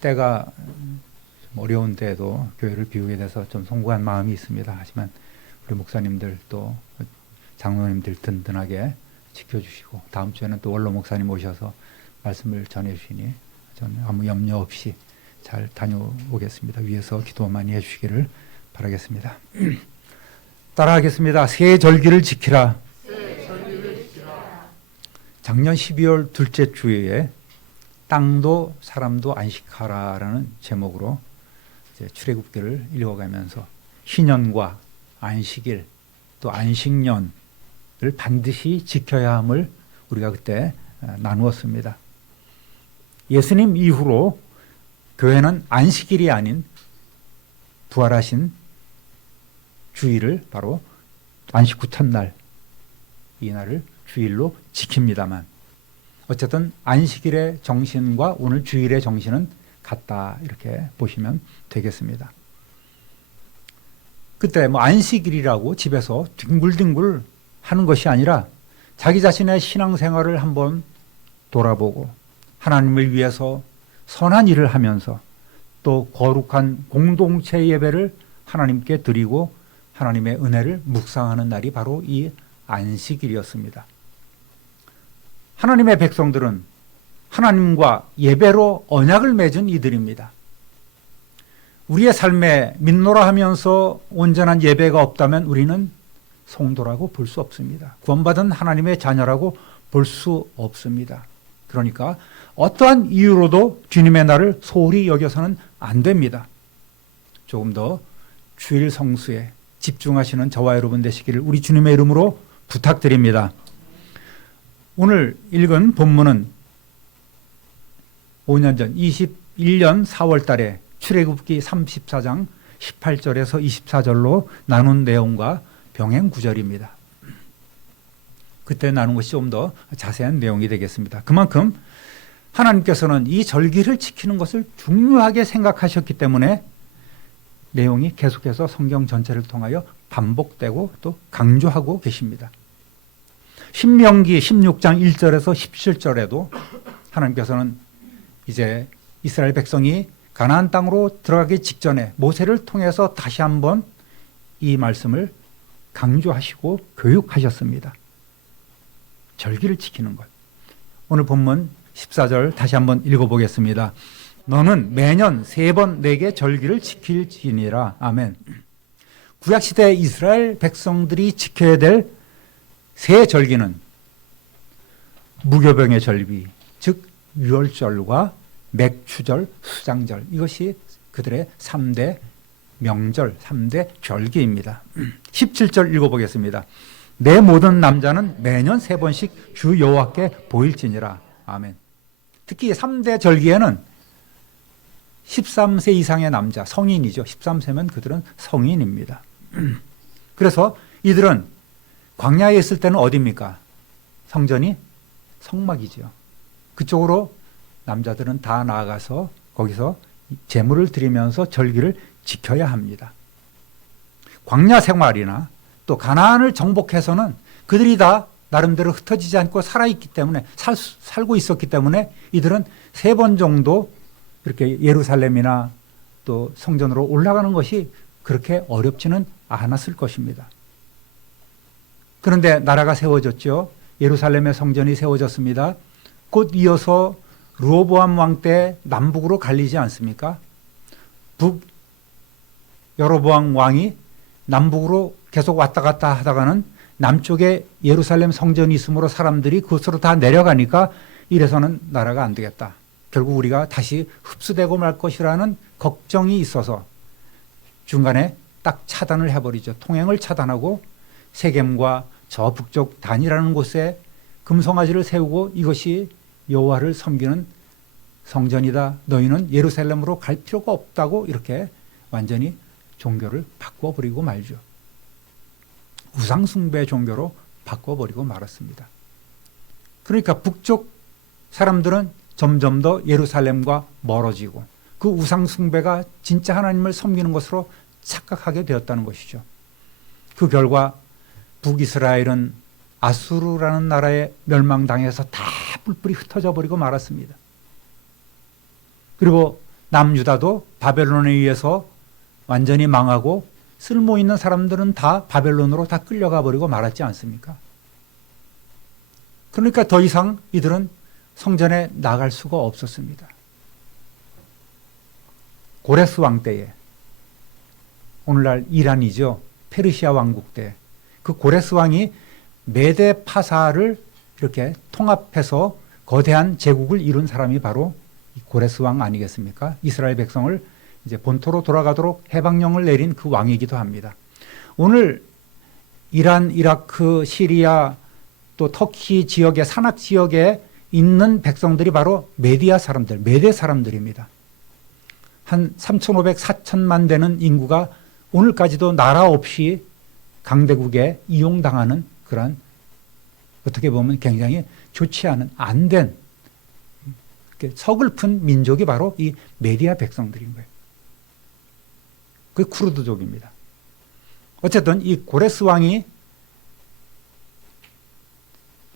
때가 좀 어려운 때에도 교회를 비우게 돼서 좀 송구한 마음이 있습니다. 하지만 우리 목사님들 또 장로님들 든든하게 지켜주시고 다음 주에는 또 원로 목사님 오셔서 말씀을 전해주시니 저는 아무 염려 없이 잘 다녀오겠습니다. 위에서 기도 많이 해주시기를 바라겠습니다. 따라하겠습니다. 새 절기를 지키라. 작년 12월 둘째 주에 땅도 사람도 안식하라라는 제목으로 이제 출애굽기를 읽어가면서 희년과 안식일 또 안식년을 반드시 지켜야 함을 우리가 그때 나누었습니다. 예수님 이후로 교회는 안식일이 아닌 부활하신 주일을 바로 안식 후 첫날 이 날을 주일로 지킵니다만 어쨌든 안식일의 정신과 오늘 주일의 정신은 같다 이렇게 보시면 되겠습니다. 그때 뭐 안식일이라고 집에서 뒹굴뒹굴 하는 것이 아니라 자기 자신의 신앙생활을 한번 돌아보고 하나님을 위해서 선한 일을 하면서 또 거룩한 공동체 예배를 하나님께 드리고 하나님의 은혜를 묵상하는 날이 바로 이 안식일이었습니다. 하나님의 백성들은 하나님과 예배로 언약을 맺은 이들입니다. 우리의 삶에 믿노라 하면서 온전한 예배가 없다면 우리는 성도라고 볼 수 없습니다. 구원받은 하나님의 자녀라고 볼 수 없습니다. 그러니까 어떠한 이유로도 주님의 날을 소홀히 여겨서는 안 됩니다. 조금 더 주일 성수에 집중하시는 저와 여러분 되시기를 우리 주님의 이름으로 부탁드립니다. 오늘 읽은 본문은 5년 전 21년 4월 달에 출애굽기 34장 18절에서 24절로 나눈 내용과 병행 구절입니다. 그때 나눈 것이 좀 더 자세한 내용이 되겠습니다. 그만큼 하나님께서는 이 절기를 지키는 것을 중요하게 생각하셨기 때문에 내용이 계속해서 성경 전체를 통하여 반복되고 또 강조하고 계십니다. 신명기 16장 1절에서 17절에도 하나님께서는 이제 이스라엘 백성이 가나안 땅으로 들어가기 직전에 모세를 통해서 다시 한번 이 말씀을 강조하시고 교육하셨습니다. 절기를 지키는 것. 오늘 본문 14절 다시 한번 읽어보겠습니다. 너는 매년 3번 내게 절기를 지킬지니라. 아멘. 구약시대 이스라엘 백성들이 지켜야 될 세 절기는 무교병의 절기, 즉 유월절과 맥추절, 수장절, 이것이 그들의 3대 명절, 3대 절기입니다. 17절 읽어보겠습니다. 내 모든 남자는 매년 3번씩 주 여호와께 보일지니라. 아멘. 특히 3대 절기에는 13세 이상의 남자, 성인이죠. 13세면 그들은 성인입니다. 그래서 이들은 광야에 있을 때는 어디입니까? 성전이 성막이죠. 그쪽으로 남자들은 다 나아가서 거기서 제물을 드리면서 절기를 지켜야 합니다. 광야 생활이나 또 가나안을 정복해서는 그들이 다 나름대로 흩어지지 않고 살아있기 때문에 살고 있었기 때문에 이들은 3번 정도 이렇게 예루살렘이나 또 성전으로 올라가는 것이 그렇게 어렵지는 않았을 것입니다. 그런데 나라가 세워졌죠. 예루살렘의 성전이 세워졌습니다. 곧 이어서 르호보암 왕 때 남북으로 갈리지 않습니까? 여로보암 왕이 남북으로 계속 왔다 갔다 하다가는 남쪽에 예루살렘 성전이 있으므로 사람들이 그곳으로 다 내려가니까 이래서는 나라가 안 되겠다. 결국 우리가 다시 흡수되고 말 것이라는 걱정이 있어서 중간에 딱 차단을 해버리죠. 통행을 차단하고 세겜과 저 북쪽 단이라는 곳에 금송아지를 세우고 이것이 여호와를 섬기는 성전이다. 너희는 예루살렘으로 갈 필요가 없다고 이렇게 완전히 종교를 바꿔버리고 말죠. 우상숭배 종교로 바꿔버리고 말았습니다. 그러니까 북쪽 사람들은 점점 더 예루살렘과 멀어지고 그 우상숭배가 진짜 하나님을 섬기는 것으로 착각하게 되었다는 것이죠. 그 결과 북이스라엘은 아수르라는 나라에 멸망당해서 다 뿔뿔이 흩어져 버리고 말았습니다. 그리고 남유다도 바벨론에 의해서 완전히 망하고 쓸모 있는 사람들은 다 바벨론으로 다 끌려가 버리고 말았지 않습니까? 그러니까 더 이상 이들은 성전에 나갈 수가 없었습니다. 고레스 왕 때에, 오늘날 이란이죠. 페르시아 왕국 때 그 고레스 왕이 메데 파사를 이렇게 통합해서 거대한 제국을 이룬 사람이 바로 고레스 왕 아니겠습니까? 이스라엘 백성을 이제 본토로 돌아가도록 해방령을 내린 그 왕이기도 합니다. 오늘 이란, 이라크, 시리아 또 터키 지역의 산악 지역에 있는 백성들이 바로 메디아 사람들, 메데 사람들입니다. 한 3,500, 4천만 되는 인구가 오늘까지도 나라 없이 강대국에 이용당하는 그런 어떻게 보면 굉장히 좋지 않은 안 된 서글픈 민족이 바로 이 메디아 백성들인 거예요. 그 쿠르드족입니다. 어쨌든 이 고레스 왕이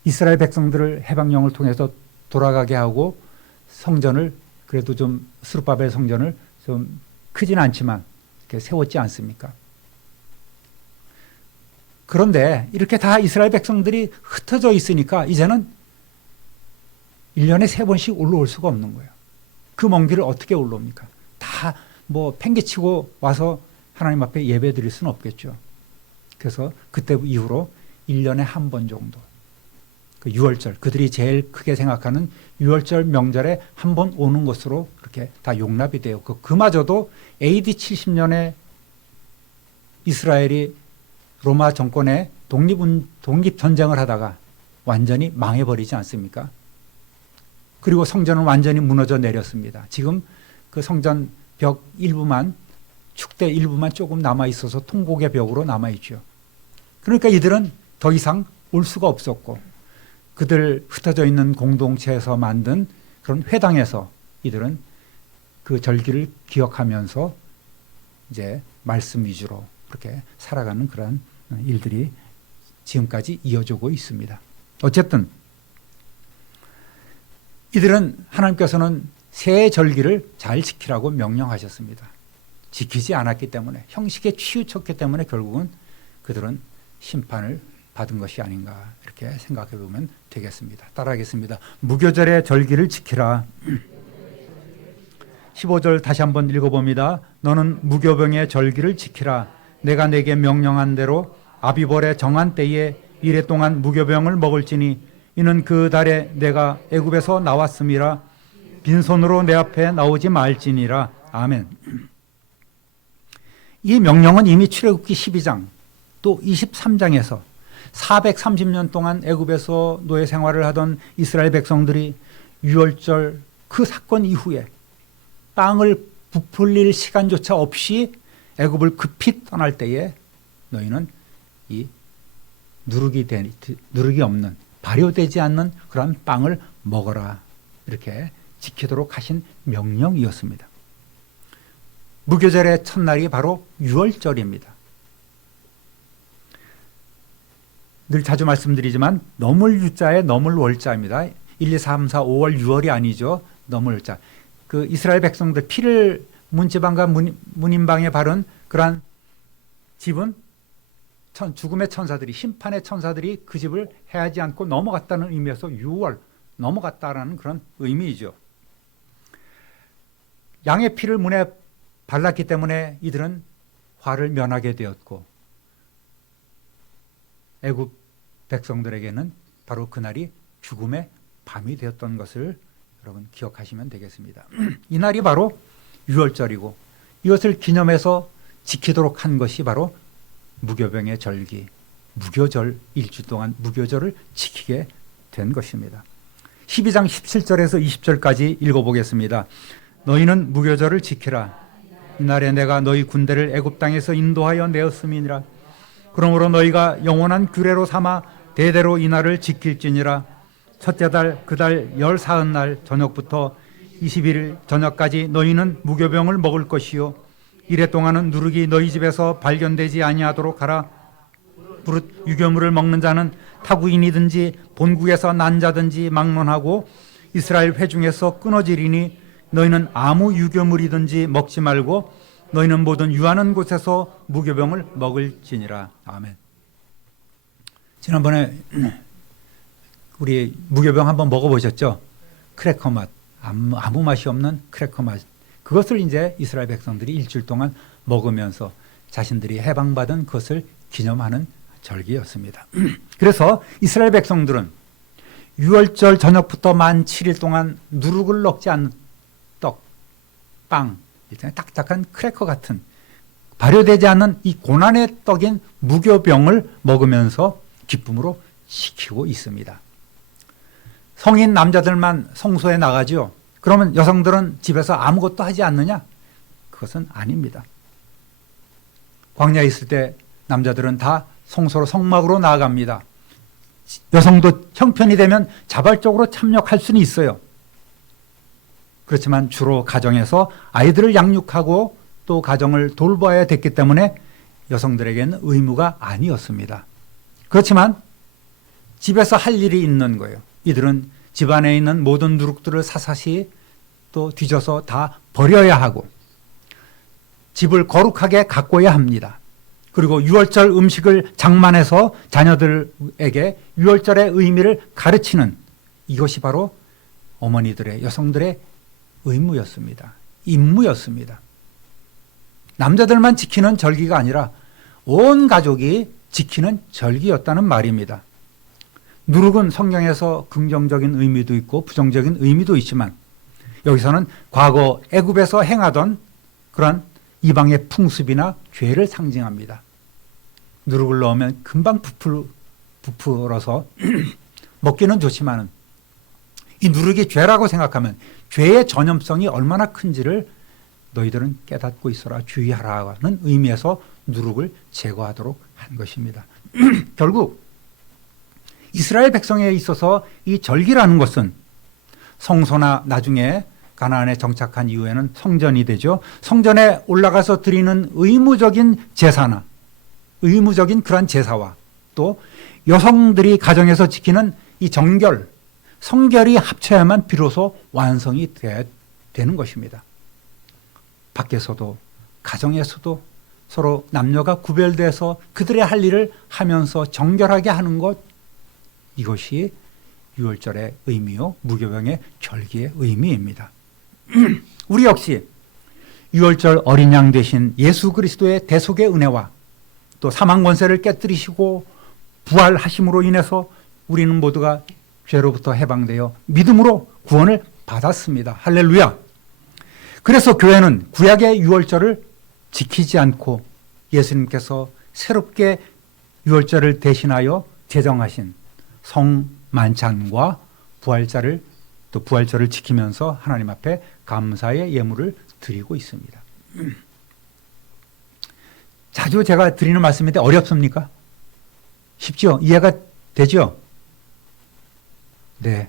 이스라엘 백성들을 해방령을 통해서 돌아가게 하고 성전을 그래도 좀 스룹바벨 성전을 좀 크진 않지만 이렇게 세웠지 않습니까? 그런데 이렇게 다 이스라엘 백성들이 흩어져 있으니까 이제는 1년에 3번씩 올라올 수가 없는 거예요. 그 먼 길을 어떻게 올라옵니까? 다 뭐 팽개치고 와서 하나님 앞에 예배 드릴 수는 없겠죠. 그래서 그때 이후로 1년에 한 번 정도 그 6월절, 그들이 제일 크게 생각하는 6월절 명절에 한 번 오는 것으로 그렇게 다 용납이 되었고, 그마저도 AD 70년에 이스라엘이 로마 정권의 독립전쟁을 하다가 완전히 망해버리지 않습니까? 그리고 성전은 완전히 무너져 내렸습니다. 지금 그 성전 벽 일부만, 축대 일부만 조금 남아있어서 통곡의 벽으로 남아있죠. 그러니까 이들은 더 이상 올 수가 없었고, 그들 흩어져 있는 공동체에서 만든 그런 회당에서 이들은 그 절기를 기억하면서 이제 말씀 위주로 그렇게 살아가는 그런 일들이 지금까지 이어지고 있습니다. 어쨌든 이들은 하나님께서는 새 절기를 잘 지키라고 명령하셨습니다. 지키지 않았기 때문에, 형식에 치우쳤기 때문에 결국은 그들은 심판을 받은 것이 아닌가 이렇게 생각해 보면 되겠습니다. 따라하겠습니다. 무교절의 절기를 지키라. 15절 다시 한번 읽어봅니다. 너는 무교병의 절기를 지키라. 내가 내게 명령한 대로 아비벌의 정한 때에 이래 동안 무교병을 먹을지니 이는 그 달에 내가 애굽에서 나왔음이라. 빈손으로 내 앞에 나오지 말지니라. 아멘. 이 명령은 이미 출애굽기 12장 또 23장에서 430년 동안 애굽에서 노예 생활을 하던 이스라엘 백성들이 유월절 그 사건 이후에 땅을 부풀릴 시간조차 없이 애굽을 급히 떠날 때에 너희는 이 누룩이 없는, 발효되지 않는 그런 빵을 먹어라, 이렇게 지키도록 하신 명령이었습니다. 무교절의 첫날이 바로 유월절입니다. 늘 자주 말씀드리지만 넘을 유자에 넘을 월자입니다. 1, 2, 3, 4, 5월 6월이 아니죠. 넘을 자. 그 이스라엘 백성들 피를 문지방과 문인방에 바른 그러한 집은 죽음의 천사들이, 심판의 천사들이 그 집을 해하지 않고 넘어갔다는 의미에서 6월 넘어갔다라는 그런 의미이죠. 양의 피를 문에 발랐기 때문에 이들은 화를 면하게 되었고, 애굽 백성들에게는 바로 그날이 죽음의 밤이 되었던 것을 여러분 기억하시면 되겠습니다. 이 날이 바로 유월절이고, 이것을 기념해서 지키도록 한 것이 바로 무교병의 절기, 무교절, 일주 동안 무교절을 지키게 된 것입니다. 12장 17절에서 20절까지 읽어보겠습니다. 너희는 무교절을 지키라. 이날에 내가 너희 군대를 애굽 땅에서 인도하여 내었음이니라. 그러므로 너희가 영원한 규례로 삼아 대대로 이날을 지킬지니라. 첫째 달 그 달 14날 저녁부터 21일 저녁까지 너희는 무교병을 먹을 것이요 이래 동안은 누룩이 너희 집에서 발견되지 아니하도록 하라. 부릇 유교물을 먹는 자는 타국인이든지 본국에서 난 자든지 막론하고 이스라엘 회중에서 끊어지리니 너희는 아무 유교물이든지 먹지 말고 너희는 모든 유하는 곳에서 무교병을 먹을지니라. 아멘. 지난번에 우리 무교병 한번 먹어보셨죠? 크래커 맛, 아무 맛이 없는 크래커 맛. 그것을 이제 이스라엘 백성들이 일주일 동안 먹으면서 자신들이 해방받은 것을 기념하는 절기였습니다. 그래서 이스라엘 백성들은 유월절 저녁부터 만 7일 동안 누룩을 넣지 않는 떡, 빵, 딱딱한 크래커 같은 발효되지 않는 이 고난의 떡인 무교병을 먹으면서 기쁨으로 지키고 있습니다. 성인 남자들만 성소에 나가지요. 그러면 여성들은 집에서 아무것도 하지 않느냐? 그것은 아닙니다. 광야에 있을 때 남자들은 다 성소로 성막으로 나아갑니다. 여성도 형편이 되면 자발적으로 참여할 수는 있어요. 그렇지만 주로 가정에서 아이들을 양육하고 또 가정을 돌봐야 됐기 때문에 여성들에게는 의무가 아니었습니다. 그렇지만 집에서 할 일이 있는 거예요. 이들은 집안에 있는 모든 누룩들을 사사시 또 뒤져서 다 버려야 하고 집을 거룩하게 가꿔야 합니다. 그리고 유월절 음식을 장만해서 자녀들에게 유월절의 의미를 가르치는 이것이 바로 어머니들의, 여성들의 의무였습니다. 임무였습니다. 남자들만 지키는 절기가 아니라 온 가족이 지키는 절기였다는 말입니다. 누룩은 성경에서 긍정적인 의미도 있고 부정적인 의미도 있지만 여기서는 과거 애굽에서 행하던 그런 이방의 풍습이나 죄를 상징합니다. 누룩을 넣으면 금방 부풀어서 먹기는 좋지만 이 누룩이 죄라고 생각하면 죄의 전염성이 얼마나 큰지를 너희들은 깨닫고 있어라, 주의하라는 의미에서 누룩을 제거하도록 한 것입니다. 결국 이스라엘 백성에 있어서 이 절기라는 것은 성소나 나중에 가나안에 정착한 이후에는 성전이 되죠. 성전에 올라가서 드리는 의무적인 제사나 의무적인 그러한 제사와 또 여성들이 가정에서 지키는 이 정결, 성결이 합쳐야만 비로소 완성이 되는 것입니다. 밖에서도 가정에서도 서로 남녀가 구별돼서 그들의 할 일을 하면서 정결하게 하는 것, 이것이 유월절의 의미요 무교병의 절기의 의미입니다. 우리 역시 유월절 어린 양 되신 예수 그리스도의 대속의 은혜와 또 사망 권세를 깨뜨리시고 부활하심으로 인해서 우리는 모두가 죄로부터 해방되어 믿음으로 구원을 받았습니다. 할렐루야. 그래서 교회는 구약의 유월절을 지키지 않고 예수님께서 새롭게 유월절을 대신하여 제정하신 성만찬과 부활절을 지키면서 하나님 앞에 감사의 예물을 드리고 있습니다. 자주 제가 드리는 말씀인데 어렵습니까? 쉽죠? 이해가 되죠? 네.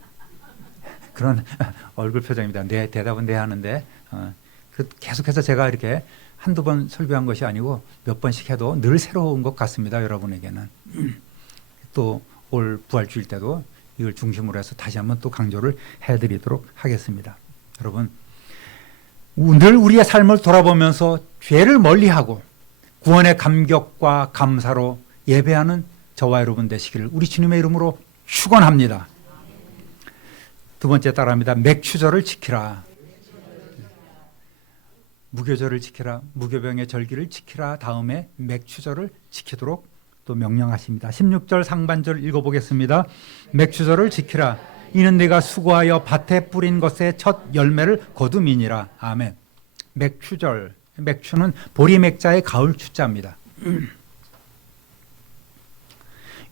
그런 얼굴 표정입니다. 네, 대답은 네 하는데 계속해서 제가 이렇게 한두 번 설교한 것이 아니고 몇 번씩 해도 늘 새로운 것 같습니다. 여러분에게는. 또 올 부활주일 때도 이걸 중심으로 해서 다시 한번 또 강조를 해드리도록 하겠습니다. 여러분, 늘 우리의 삶을 돌아보면서 죄를 멀리하고 구원의 감격과 감사로 예배하는 저와 여러분 되시기를 우리 주님의 이름으로 축원합니다. 두 번째 따라합니다. 맥추절을 지키라. 무교절을 지키라. 무교병의 절기를 지키라. 다음에 맥추절을 지키도록 또 명령하십니다. 16절 상반절 읽어보겠습니다. 맥추절을 지키라. 이는 네가 수고하여 밭에 뿌린 것의 첫 열매를 거둠이니라. 아멘. 맥추절. 맥추는 보리맥자의 가을 추자입니다.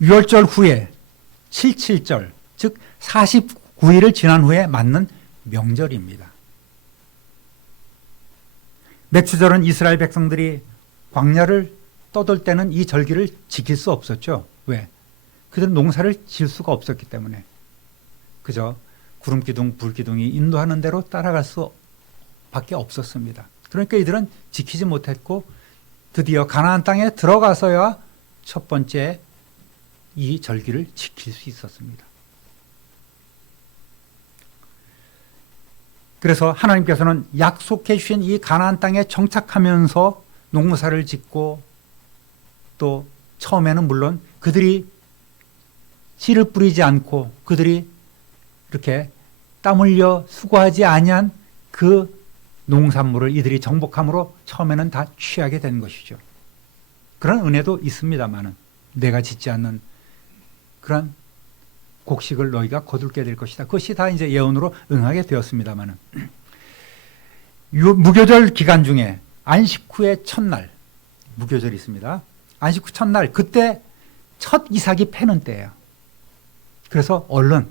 유월절 후에 77절, 즉 49일을 지난 후에 맞는 명절입니다. 맥추절은 이스라엘 백성들이 광야를 떠돌 때는 이 절기를 지킬 수 없었죠. 왜? 그들은 농사를 지을 수가 없었기 때문에. 그저 구름기둥, 불기둥이 인도하는 대로 따라갈 수밖에 없었습니다. 그러니까 이들은 지키지 못했고 드디어 가나안 땅에 들어가서야 첫 번째 이 절기를 지킬 수 있었습니다. 그래서 하나님께서는 약속해 주신 이 가나안 땅에 정착하면서 농사를 짓고 또 처음에는 물론 그들이 씨를 뿌리지 않고 그들이 이렇게 땀 흘려 수고하지 아니한 그 농산물을 이들이 정복함으로 처음에는 다 취하게 된 것이죠. 그런 은혜도 있습니다만은 내가 짓지 않는 그런 곡식을 너희가 거둘게 될 것이다. 그것이 다 이제 예언으로 응하게 되었습니다만은 무교절 기간 중에 안식 후의 첫날 무교절이 있습니다. 안식 후 첫날 그때 첫 이삭이 패는 때예요. 그래서 얼른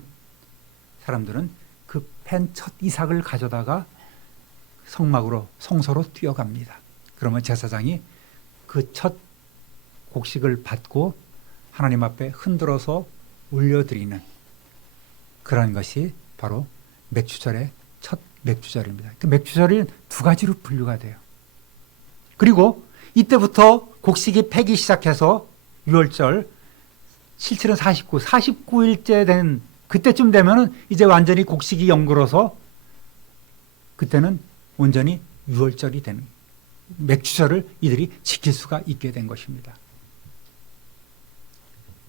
사람들은 그 팬 첫 이삭을 가져다가 성소로 뛰어갑니다. 그러면 제사장이 그 첫 곡식을 받고 하나님 앞에 흔들어서 올려드리는 그런 것이 바로 맥주절의 첫 맥주절입니다. 그 맥주절이 두 가지로 분류가 돼요. 그리고 이때부터 곡식이 패기 시작해서 6월절 77은 49일째 된 그때쯤 되면은 이제 완전히 곡식이 연글어서 그때는 온전히 6월절이 되는 맥주절을 이들이 지킬 수가 있게 된 것입니다.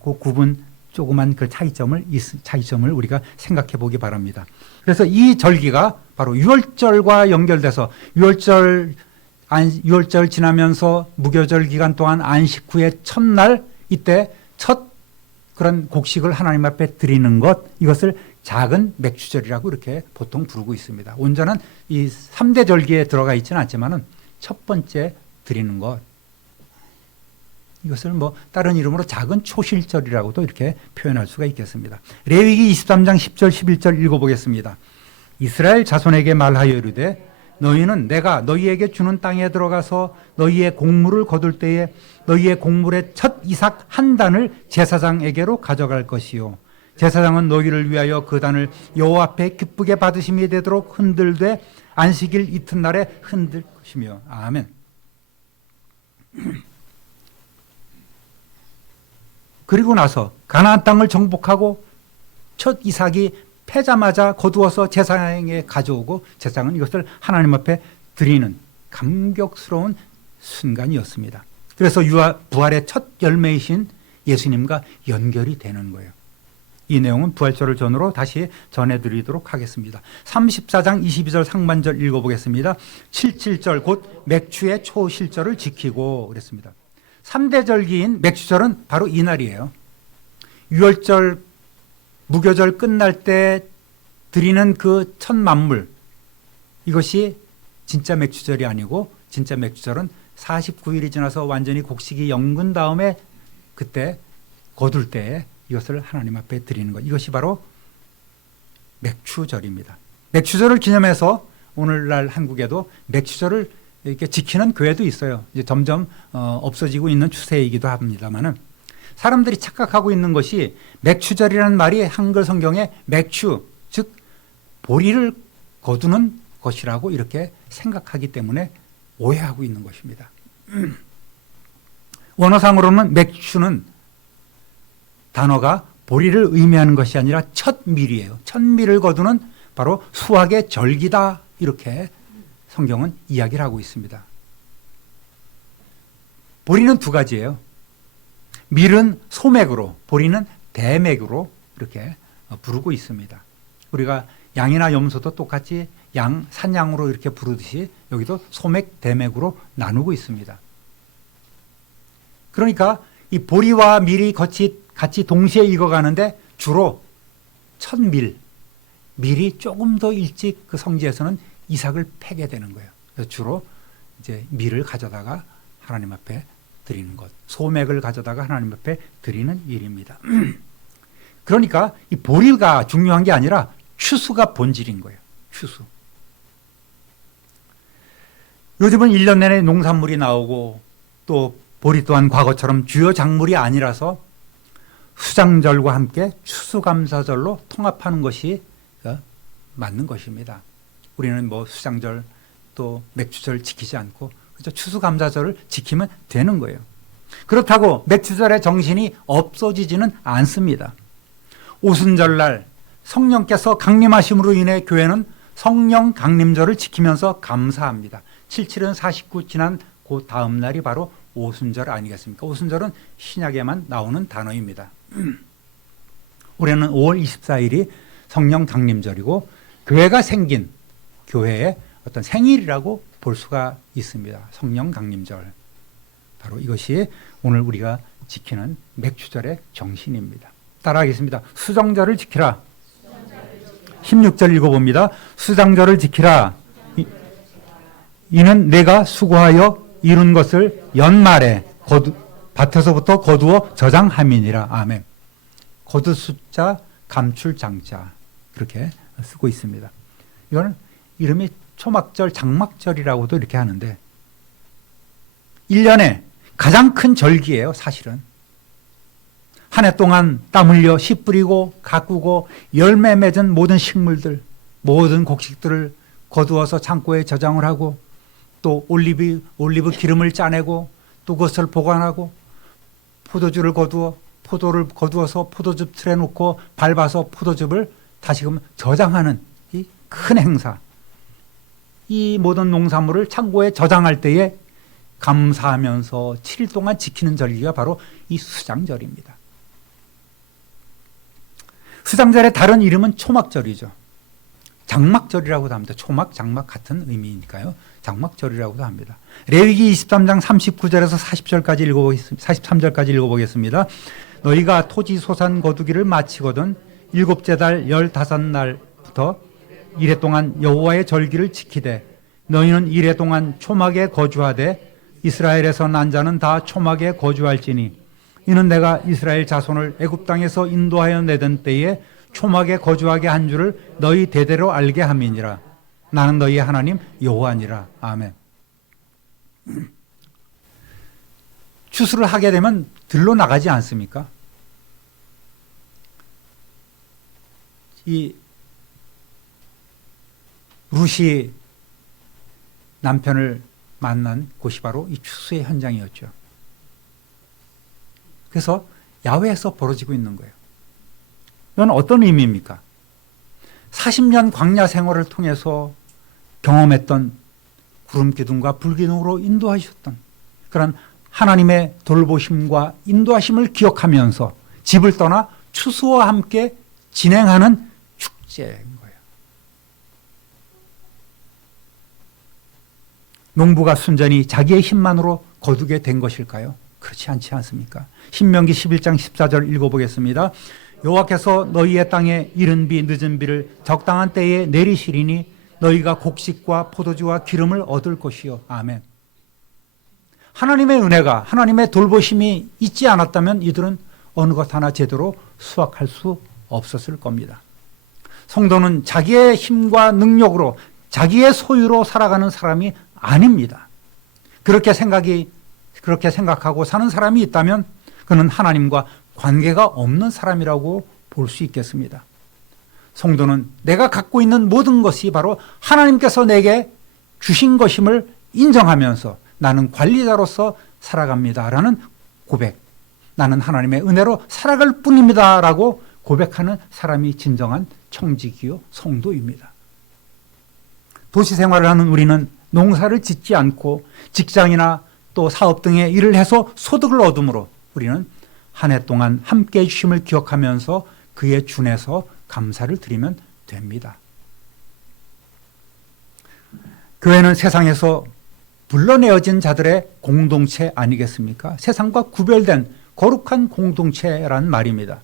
그 구분 조그만 그 차이점을 우리가 생각해 보기 바랍니다. 그래서 이 절기가 바로 6월절과 연결돼서 6월절 지나면서 무교절 기간 동안 안식 후의 첫날 이때 첫 그런 곡식을 하나님 앞에 드리는 것 이것을 작은 맥주절이라고 이렇게 보통 부르고 있습니다. 온전한 이 3대 절기에 들어가 있지는 않지만은 첫 번째 드리는 것 이것을 뭐 다른 이름으로 작은 초실절이라고도 이렇게 표현할 수가 있겠습니다. 레위기 23장 10절 11절 읽어보겠습니다. 이스라엘 자손에게 말하여 이르되 너희는 내가 너희에게 주는 땅에 들어가서 너희의 곡물을 거둘 때에 너희의 곡물의 첫 이삭 한 단을 제사장에게로 가져갈 것이요 제사장은 너희를 위하여 그 단을 여호와 앞에 기쁘게 받으심이 되도록 흔들되 안식일 이튿날에 흔들 것이며 아멘. 그리고 나서 가나안 땅을 정복하고 첫 이삭이 패자마자 거두어서 제사장에게 가져오고 제사장은 이것을 하나님 앞에 드리는 감격스러운 순간이었습니다. 그래서 부활의 첫 열매이신 예수님과 연결이 되는 거예요. 이 내용은 부활절을 전후로 다시 전해드리도록 하겠습니다. 34장 22절 상반절 읽어보겠습니다. 77절 곧 맥주의 초실절을 지키고 그랬습니다. 3대 절기인 맥주절은 바로 이 날이에요. 6월절 무교절 끝날 때 드리는 그 첫 만물 이것이 진짜 맥주절이 아니고 진짜 맥주절은 49일이 지나서 완전히 곡식이 연근 다음에 그때 거둘 때에 이것을 하나님 앞에 드리는 것 이것이 바로 맥주절입니다. 맥주절을 기념해서 오늘날 한국에도 맥주절을 이렇게 지키는 교회도 있어요. 이제 점점 없어지고 있는 추세이기도 합니다만은 사람들이 착각하고 있는 것이 맥주절이라는 말이 한글 성경에 맥주 즉 보리를 거두는 것이라고 이렇게 생각하기 때문에 오해하고 있는 것입니다. 원어상으로는 맥주는 단어가 보리를 의미하는 것이 아니라 첫 밀이에요. 첫 밀을 거두는 바로 수확의 절기다 이렇게 성경은 이야기를 하고 있습니다. 보리는 두 가지예요. 밀은 소맥으로, 보리는 대맥으로 이렇게 부르고 있습니다. 우리가 양이나 염소도 똑같이 산양으로 이렇게 부르듯이 여기도 소맥, 대맥으로 나누고 있습니다. 그러니까 이 보리와 밀이 같이 동시에 익어가는데 주로 첫 밀이 조금 더 일찍 그 성지에서는 이삭을 패게 되는 거예요. 그래서 주로 이제 밀을 가져다가 하나님 앞에 드리는 것, 소맥을 가져다가 하나님 앞에 드리는 일입니다. 그러니까 이 보리가 중요한 게 아니라 추수가 본질인 거예요. 추수. 요즘은 1년 내내 농산물이 나오고 또 보리 또한 과거처럼 주요 작물이 아니라서 수장절과 함께 추수감사절로 통합하는 것이 맞는 것입니다. 우리는 뭐 수장절 또 맥주절 지키지 않고 그저 추수감사절을 지키면 되는 거예요. 그렇다고 맥주절의 정신이 없어지지는 않습니다. 오순절날 성령께서 강림하심으로 인해 교회는 성령 강림절을 지키면서 감사합니다. 77은 49 지난 그 다음 날이 바로 오순절 아니겠습니까? 오순절은 신약에만 나오는 단어입니다. 올해는 5월 24일이 성령 강림절이고 교회가 생긴 교회의 어떤 생일이라고 볼 수가 있습니다. 성령 강림절. 바로 이것이 오늘 우리가 지키는 맥주절의 정신입니다. 따라하겠습니다. 수정절을 지키라. 16절 읽어봅니다. 수장절을 지키라. 이는 내가 수고하여 이룬 것을 연말에 밭에서부터 거두어 저장함이니라. 아멘. 거두 숫자 감출 장자 그렇게 쓰고 있습니다. 이거는 이름이 초막절 장막절이라고도 이렇게 하는데 1년에 가장 큰 절기예요. 사실은 한 해 동안 땀 흘려 씨 뿌리고 가꾸고 열매 맺은 모든 식물들 모든 곡식들을 거두어서 창고에 저장을 하고 또 올리브 기름을 짜내고 또 그것을 보관하고 포도주를 포도를 거두어서 포도즙 틀에 놓고 밟아서 포도즙을 다시금 저장하는 이 큰 행사. 이 모든 농산물을 창고에 저장할 때에 감사하면서 7일 동안 지키는 절기가 바로 이 수장절입니다. 수장절의 다른 이름은 초막절이죠. 장막절이라고도 합니다. 초막, 장막 같은 의미니까요. 장막절이라고도 합니다. 레위기 23장 39절에서 43절까지 읽어보겠습니다. 너희가 토지 소산 거두기를 마치거든 일곱째 달 15날부터 이래 동안 여호와의 절기를 지키되 너희는 이래 동안 초막에 거주하되 이스라엘에서 난 자는 다 초막에 거주할지니 이는 내가 이스라엘 자손을 애굽 땅에서 인도하여 내던 때에 초막에 거주하게 한 줄을 너희 대대로 알게 함이니라. 나는 너희 하나님 여호와니라. 아멘. 추수를 하게 되면 들로 나가지 않습니까? 이 룻이 남편을 만난 곳이 바로 이 추수의 현장이었죠. 그래서 야외에서 벌어지고 있는 거예요. 이건 어떤 의미입니까? 40년 광야 생활을 통해서 경험했던 구름 기둥과 불 기둥으로 인도하셨던 그런 하나님의 돌보심과 인도하심을 기억하면서 집을 떠나 추수와 함께 진행하는 축제인 거예요. 농부가 순전히 자기의 힘만으로 거두게 된 것일까요? 그렇지 않지 않습니까? 신명기 11장 14절 읽어보겠습니다. 여호와께서 너희의 땅에 이른 비 늦은 비를 적당한 때에 내리시리니 너희가 곡식과 포도주와 기름을 얻을 것이요. 아멘. 하나님의 은혜가 하나님의 돌보심이 있지 않았다면 이들은 어느 것 하나 제대로 수확할 수 없었을 겁니다. 성도는 자기의 힘과 능력으로 자기의 소유로 살아가는 사람이 아닙니다. 그렇게 생각하고 사는 사람이 있다면 그는 하나님과 관계가 없는 사람이라고 볼 수 있겠습니다. 성도는 내가 갖고 있는 모든 것이 바로 하나님께서 내게 주신 것임을 인정하면서 나는 관리자로서 살아갑니다라는 고백, 나는 하나님의 은혜로 살아갈 뿐입니다라고 고백하는 사람이 진정한 청지기요 성도입니다. 도시 생활을 하는 우리는 농사를 짓지 않고 직장이나 또 사업 등의 일을 해서 소득을 얻음으로 우리는 한 해 동안 함께해 주심을 기억하면서 그에 준해서 감사를 드리면 됩니다. 교회는 세상에서 불러내어진 자들의 공동체 아니겠습니까? 세상과 구별된 거룩한 공동체란 말입니다.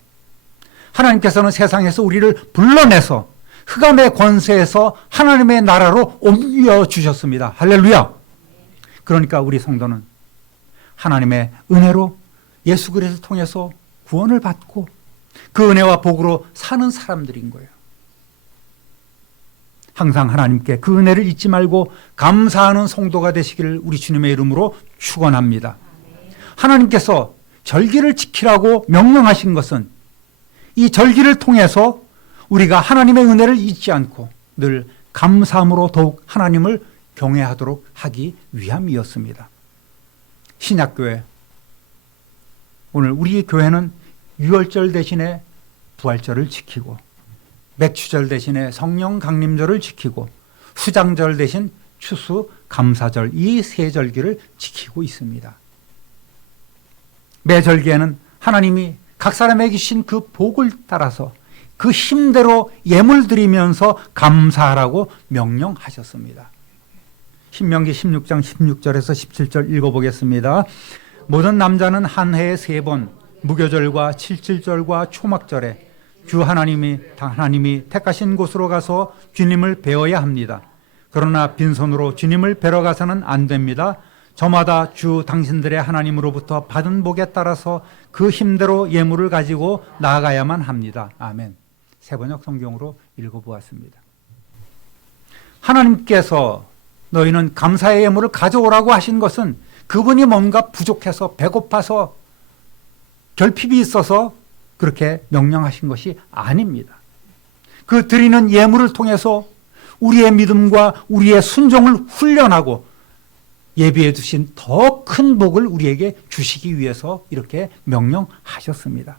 하나님께서는 세상에서 우리를 불러내서 흑암의 권세에서 하나님의 나라로 옮겨주셨습니다. 할렐루야! 그러니까 우리 성도는 하나님의 은혜로 예수 그리스도를 통해서 구원을 받고 그 은혜와 복으로 사는 사람들인 거예요. 항상 하나님께 그 은혜를 잊지 말고 감사하는 성도가 되시기를 우리 주님의 이름으로 축원합니다. 하나님께서 절기를 지키라고 명령하신 것은 이 절기를 통해서 우리가 하나님의 은혜를 잊지 않고 늘 감사함으로 더욱 하나님을 경외하도록 하기 위함이었습니다. 신약교회, 오늘 우리 교회는 유월절 대신에 부활절을 지키고 맥추절 대신에 성령 강림절을 지키고 수장절 대신 추수 감사절 이 세 절기를 지키고 있습니다. 매 절기에는 하나님이 각 사람에게 주신 그 복을 따라서 그 힘대로 예물 드리면서 감사하라고 명령하셨습니다. 신명기 16장 16절에서 17절 읽어보겠습니다. 모든 남자는 한 해에 3번 무교절과 칠칠절과 초막절에 주 하나님이 택하신 곳으로 가서 주님을 배워야 합니다. 그러나 빈손으로 주님을 뵈러 가서는 안 됩니다. 저마다 주 당신들의 하나님으로부터 받은 복에 따라서 그 힘대로 예물을 가지고 나아가야만 합니다. 아멘. 세번역 성경으로 읽어보았습니다. 하나님께서 너희는 감사의 예물을 가져오라고 하신 것은 그분이 뭔가 부족해서 배고파서 결핍이 있어서 그렇게 명령하신 것이 아닙니다. 그 드리는 예물을 통해서 우리의 믿음과 우리의 순종을 훈련하고 예비해 두신 더 큰 복을 우리에게 주시기 위해서 이렇게 명령하셨습니다.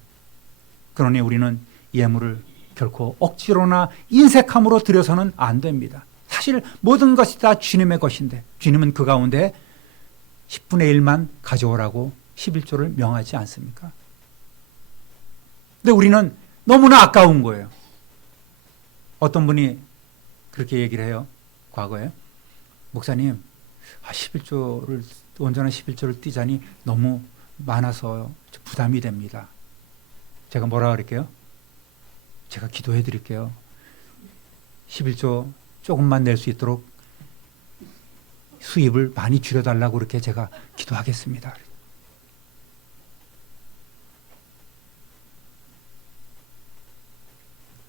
그러니 우리는 예물을 결코 억지로나 인색함으로 드려서는 안 됩니다. 사실 모든 것이 다 주님의 것인데 주님은 그 가운데 10분의 1만 가져오라고 11조를 명하지 않습니까? 근데 우리는 너무나 아까운 거예요. 어떤 분이 그렇게 얘기를 해요. 과거에. 목사님, 11조를, 온전한 11조를 띄자니 너무 많아서 부담이 됩니다. 제가 뭐라 그럴게요? 제가 기도해 드릴게요. 11조 조금만 낼 수 있도록 수입을 많이 줄여달라고 그렇게 제가 기도하겠습니다.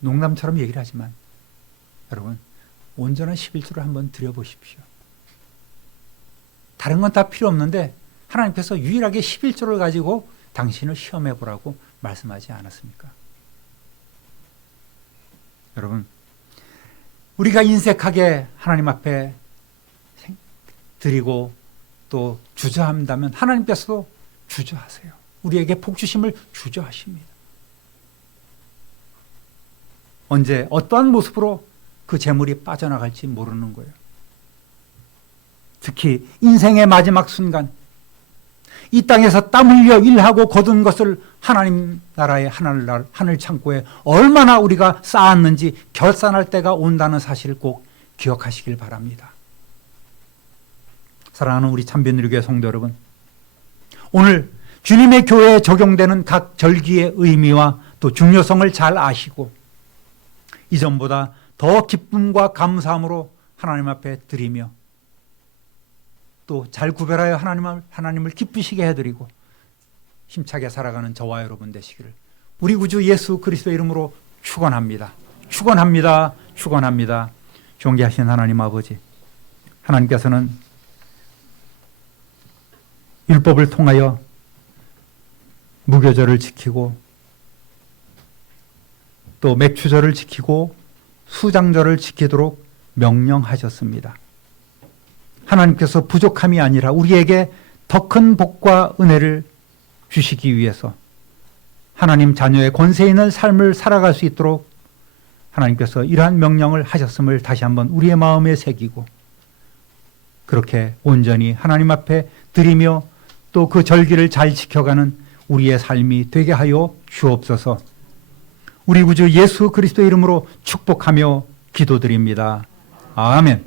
농담처럼 얘기를 하지만 여러분 온전한 11조를 한번 드려보십시오. 다른 건 다 필요 없는데 하나님께서 유일하게 11조를 가지고 당신을 시험해 보라고 말씀하지 않았습니까? 여러분 우리가 인색하게 하나님 앞에 드리고 또 주저한다면 하나님께서도 주저하세요. 우리에게 복 주심을 주저하십니다. 언제 어떠한 모습으로 그 재물이 빠져나갈지 모르는 거예요. 특히 인생의 마지막 순간 이 땅에서 땀 흘려 일하고 거둔 것을 하나님 나라의 하늘 창고에 얼마나 우리가 쌓았는지 결산할 때가 온다는 사실을 꼭 기억하시길 바랍니다. 사랑하는 우리 참변누리교회 성도 여러분, 오늘 주님의 교회에 적용되는 각 절기의 의미와 또 중요성을 잘 아시고 이전보다 더 기쁨과 감사함으로 하나님 앞에 드리며 또 잘 구별하여 하나님을 기쁘시게 해드리고 힘차게 살아가는 저와 여러분 되시기를 우리 구주 예수 그리스도의 이름으로 축원합니다. 축원합니다. 축원합니다. 존귀하신 하나님 아버지, 하나님께서는 율법을 통하여 무교절을 지키고 또 맥추절을 지키고 수장절을 지키도록 명령하셨습니다. 하나님께서 부족함이 아니라 우리에게 더 큰 복과 은혜를 주시기 위해서 하나님 자녀의 권세 있는 삶을 살아갈 수 있도록 하나님께서 이러한 명령을 하셨음을 다시 한번 우리의 마음에 새기고 그렇게 온전히 하나님 앞에 드리며 또 그 절기를 잘 지켜가는 우리의 삶이 되게 하여 주옵소서. 우리 구주 예수 그리스도의 이름으로 축복하며 기도드립니다. 아멘.